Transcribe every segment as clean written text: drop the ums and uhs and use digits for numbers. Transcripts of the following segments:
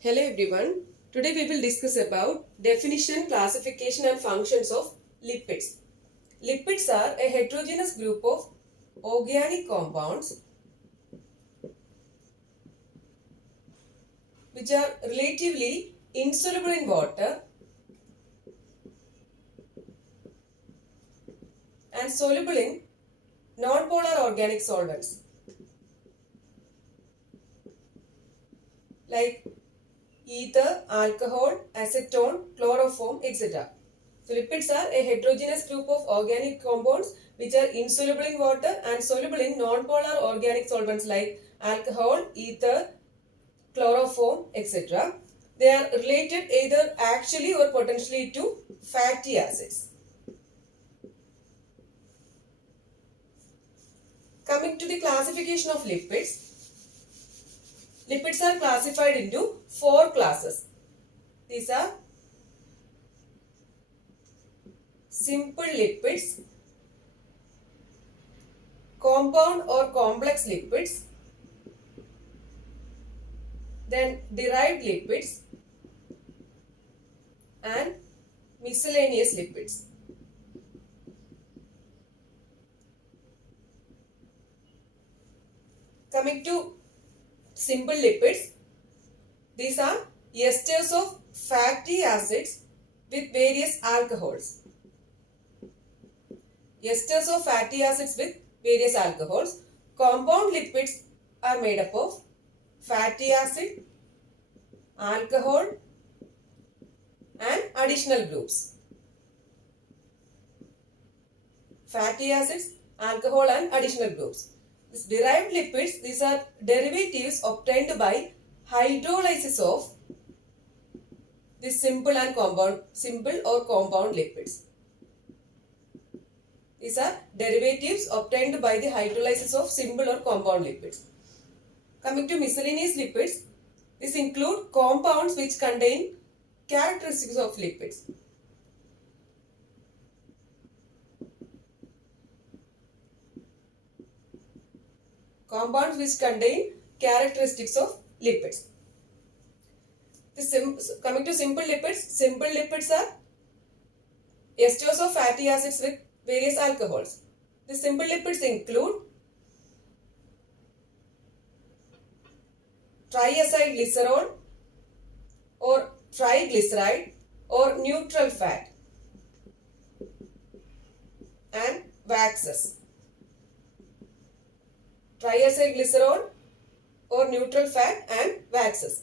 Hello everyone. Today we will discuss about definition, classification and functions of lipids. Lipids are a heterogeneous group of organic compounds which are relatively insoluble in water and soluble in non-polar organic solvents like ether, alcohol, acetone, chloroform, etc. So lipids are a heterogeneous group of organic compounds which are insoluble in water and soluble in non-polar organic solvents like alcohol, ether, chloroform, etc. They are related either actually or potentially to fatty acids. Coming to the classification of lipids, lipids are classified into four classes. These are simple lipids, compound or complex lipids, then derived lipids and miscellaneous lipids. Coming to simple lipids, these are esters of fatty acids with various alcohols. Esters of fatty acids with various alcohols. Compound lipids are made up of fatty acid, alcohol and additional groups. Fatty acids, alcohol and additional groups. These derived lipids, these are derivatives obtained by hydrolysis of the simple or compound lipids. These are derivatives obtained by the hydrolysis of simple or compound lipids. Coming to miscellaneous lipids, these include compounds which contain characteristics of lipids. Compounds which contain characteristics of lipids. Coming to simple lipids are esters of fatty acids with various alcohols. The simple lipids include triacylglycerol or triglyceride or neutral fat and waxes. Triacylglycerol or neutral fat and waxes.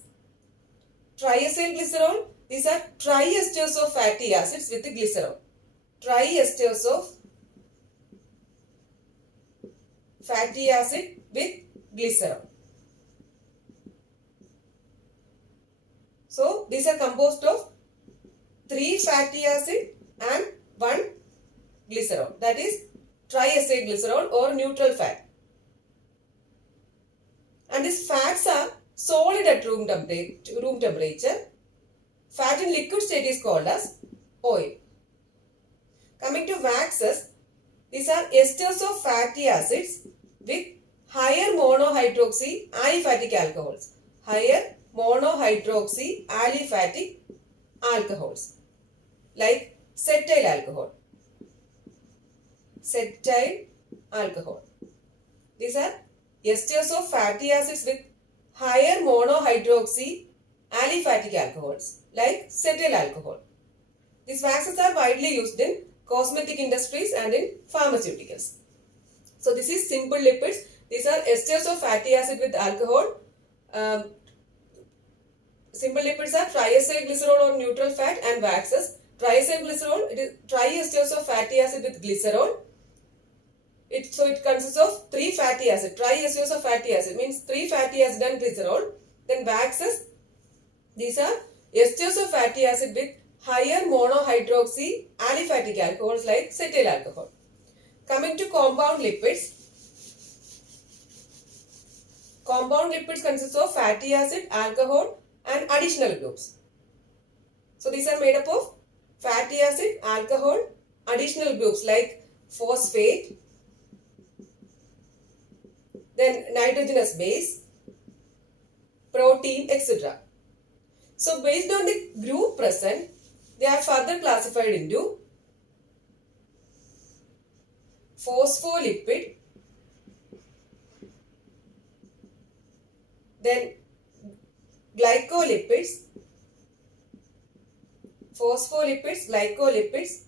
Triacylglycerol, these are triesters of fatty acids with glycerol. Triesters of fatty acid with glycerol. So these are composed of 3 fatty acid and 1 glycerol, that is triacylglycerol or neutral fat. And these fats are solid at room temperature. Fat in liquid state is called as oil. Coming to waxes, these are esters of fatty acids with higher monohydroxy aliphatic alcohols. Higher monohydroxy aliphatic alcohols like cetyl alcohol. Cetyl alcohol. These are esters of fatty acids with higher monohydroxy aliphatic alcohols like cetyl alcohol. These waxes are widely used in cosmetic industries and in pharmaceuticals. So this is simple lipids. These are esters of fatty acid with alcohol. Simple lipids are triacylglycerol or neutral fat and waxes. Triacylglycerol, it is triesters of fatty acid with glycerol. So it consists of 3 fatty acid. Triesters of fatty acid means 3 fatty acid and glycerol. Then waxes, these are esters of fatty acid with higher monohydroxy aliphatic alcohols like cetyl alcohol. Coming to compound lipids. Compound lipids consist of fatty acid, alcohol and additional groups. So these are made up of fatty acid, alcohol, additional groups like phosphate, then nitrogenous base, protein, etc. So based on the group present, they are further classified into phospholipid, then glycolipids, phospholipids, glycolipids,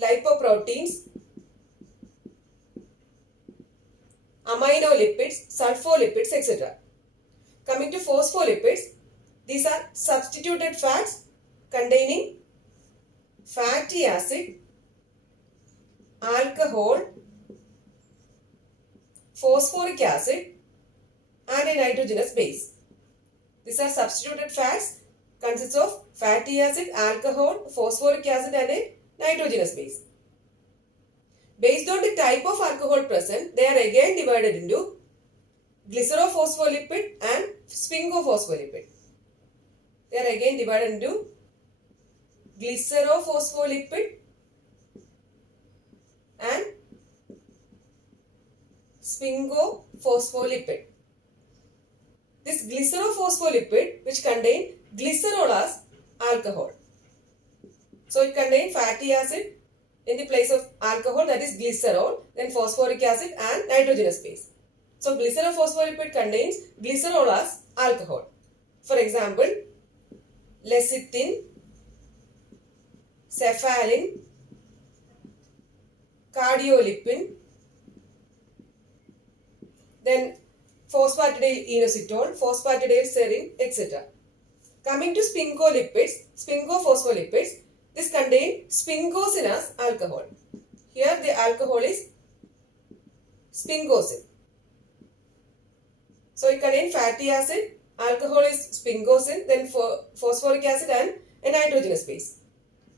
lipoproteins, amino lipids, sulfolipids, etc. Coming to phospholipids, these are substituted fats containing fatty acid, alcohol, phosphoric acid and a nitrogenous base. These are substituted fats consists of fatty acid, alcohol, phosphoric acid and a nitrogenous base. Based on the type of alcohol present, they are again divided into glycerophospholipid and sphingophosfolipid. They are again divided into glycerophospholipid and sphingophosfolipid. This glycerophospholipid which contain glycerol as alcohol. So it contains fatty acid in the place of alcohol, that is glycerol, then phosphoric acid and nitrogenous base. So glycerophospholipid contains glycerol as alcohol. For example, lecithin, cephalin, cardiolipin, then phosphatidyl inositol, phosphatidyl serine, etc. Coming to sphingophospholipids, this contains sphingosine as alcohol. Here the alcohol is sphingosine. So it contains fatty acid, alcohol is sphingosine, then phosphoric acid and a nitrogenous base.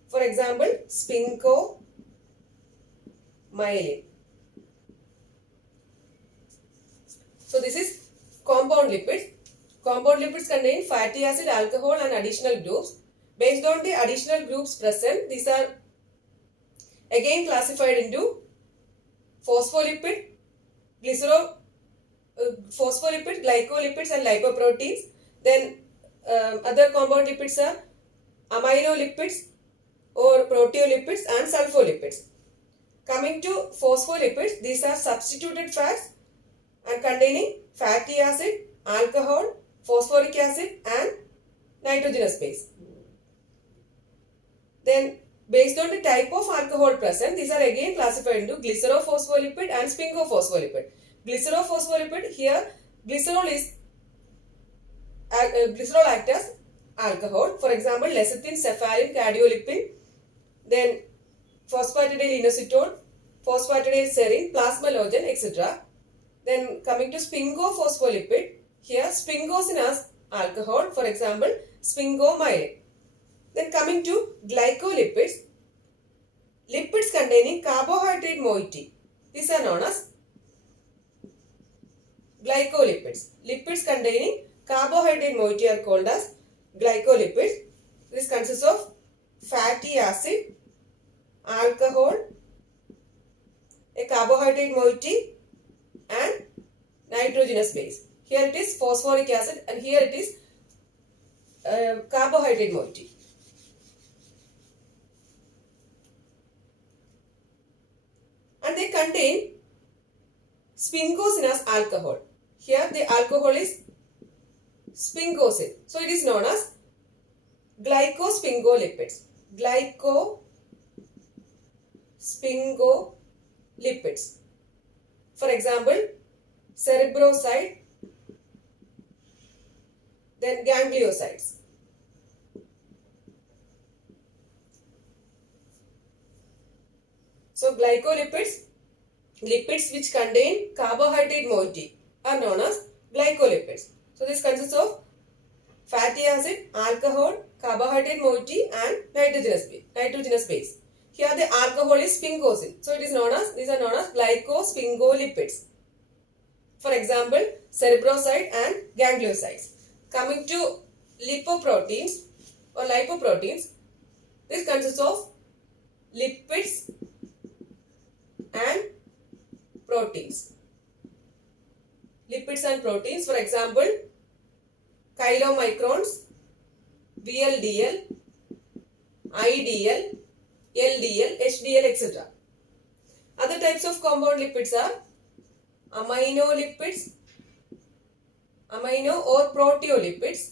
For example, sphingomyelin. So this is compound lipids. Compound lipids contain fatty acid, alcohol and additional groups. Based on the additional groups present, these are again classified into phospholipid, phospholipid, glycolipids and lipoproteins. Then other compound lipids are amino lipids or proteolipids and sulfolipids. Coming to phospholipids, these are substituted fats and containing fatty acid, alcohol, phosphoric acid and nitrogenous base. Then based on the type of alcohol present, these are again classified into glycerophospholipid and sphingophospholipid. Glycerophospholipid, here glycerol acts as alcohol. For example, lecithin, cephalin, cardiolipin, then phosphatidyl inositol, phosphatidyl serine, plasmalogen, etc. Then coming to sphingophospholipid, here sphingosine as alcohol. For example, sphingomyelin. Then coming to glycolipids, lipids containing carbohydrate moiety. These are known as glycolipids. Lipids containing carbohydrate moiety are called as glycolipids. This consists of fatty acid, alcohol, a carbohydrate moiety and nitrogenous base. Here it is phosphoric acid and here it is carbohydrate moiety. And they contain sphingosine as alcohol. Here the alcohol is sphingosine. So it is known as glycosphingolipids. Glycosphingolipids. For example, cerebroside, then gangliosides. So glycolipids, lipids which contain carbohydrate moiety are known as glycolipids. So this consists of fatty acid, alcohol, carbohydrate moiety and nitrogenous base. Here the alcohol is sphingosine. So it is known as, these are known as glycosphingolipids. For example, cerebroside and gangliosides. Coming to lipoproteins or lipoproteins, this consists of lipids and proteins. lipids and proteins. For example, chylomicrons, VLDL, IDL, LDL, HDL, etc. Other types of compound lipids are aminolipids, amino or proteolipids,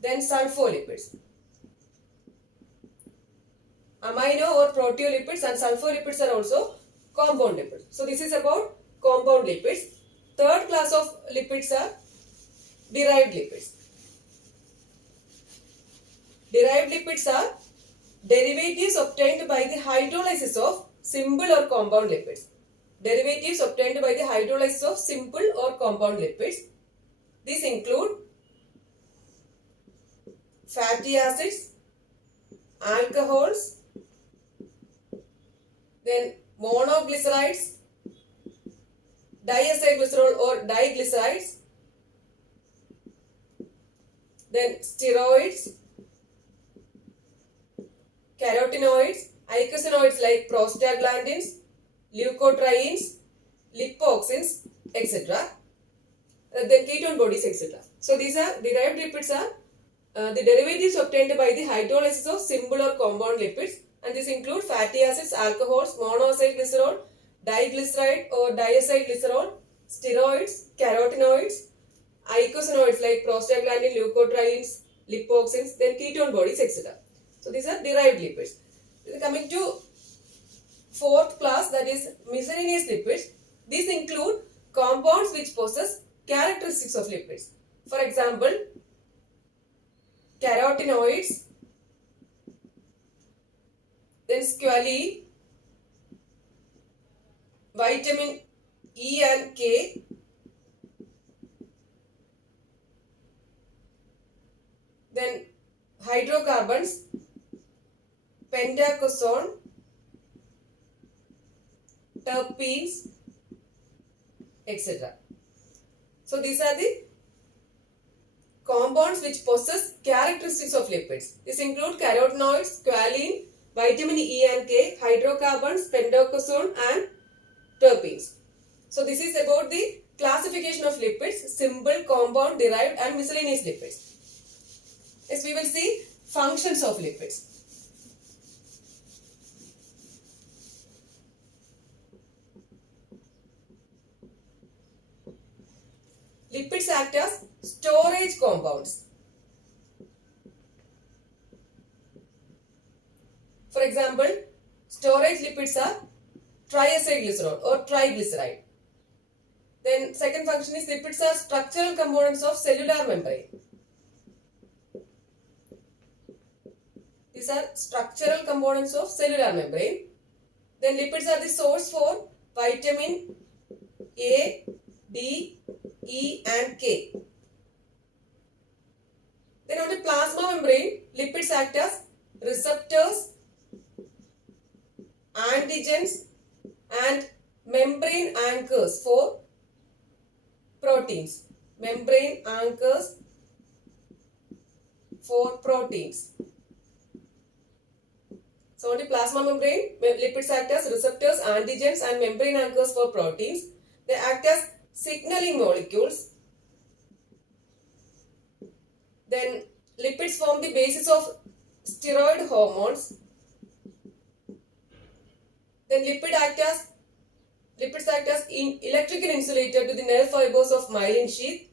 then sulfolipids. Amino or proteolipids and sulfolipids are also compound lipids. So this is about compound lipids. Third class of lipids are derived lipids. Derived lipids are derivatives obtained by the hydrolysis of simple or compound lipids. Derivatives obtained by the hydrolysis of simple or compound lipids. These include fatty acids, alcohols, then monoglycerides, diacylglycerol or diglycerides, then steroids, carotenoids, eicosanoids like prostaglandins, leukotrienes, lipoxins, etc. Then ketone bodies, etc. So these are derived lipids are the derivatives obtained by the hydrolysis of simple or compound lipids, and this include fatty acids, alcohols, monoacylglycerol, diglyceride or diacylglycerol, steroids, carotenoids, eicosanoids like prostaglandin, leukotrienes, lipoxins, then ketone bodies, etc. So these are derived lipids. Coming to fourth class, that is miscellaneous lipids. These include compounds which possess characteristics of lipids. For example, carotenoids, then squalene, vitamin E and K, then hydrocarbons, pentacosone, terpenes, etc. So these are the compounds which possess characteristics of lipids. This include carotenoids, squalene, vitamin E and K, hydrocarbons, pentacosone and terpenes. So this is about the classification of lipids: simple, compound, derived and miscellaneous lipids. Next we will see functions of lipids. Lipids act as storage compounds. For example, storage lipids are triacylglycerol or triglyceride. Then second function is lipids are structural components of cellular membrane. These are structural components of cellular membrane. Then lipids are the source for vitamin A, D, E and K. Then on the plasma membrane, lipids act as receptors, antigens and membrane anchors for proteins. Membrane anchors for proteins. So on the plasma membrane, lipids act as receptors, antigens and membrane anchors for proteins. They act as signaling molecules. Then lipids form the basis of steroid hormones. Then lipids act as electrical insulator to the nerve fibers of myelin sheath.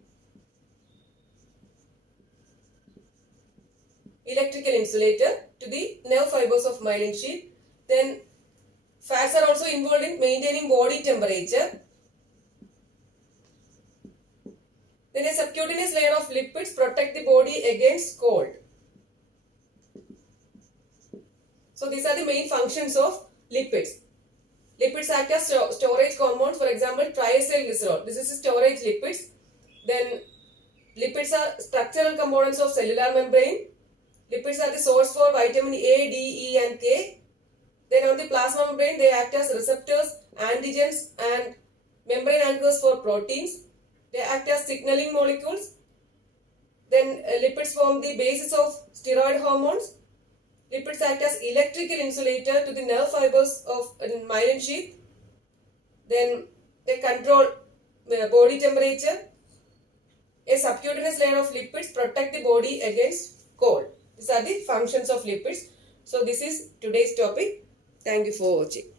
Electrical insulator to the nerve fibers of myelin sheath. Then fats are also involved in maintaining body temperature. Then a subcutaneous layer of lipids protect the body against cold. So these are the main functions of lipids. Lipids act as storage compounds. For example, triacylglycerol. This is storage lipids. Then lipids are structural components of cellular membrane. Lipids are the source for vitamin A, D, E and K. Then on the plasma membrane, they act as receptors, antigens and membrane anchors for proteins. They act as signaling molecules. Then lipids form the basis of steroid hormones. Lipids act as electrical insulator to the nerve fibers of myelin sheath. Then they control the body temperature. A subcutaneous layer of lipids protect the body against cold. These are the functions of lipids. So this is today's topic. Thank you for watching.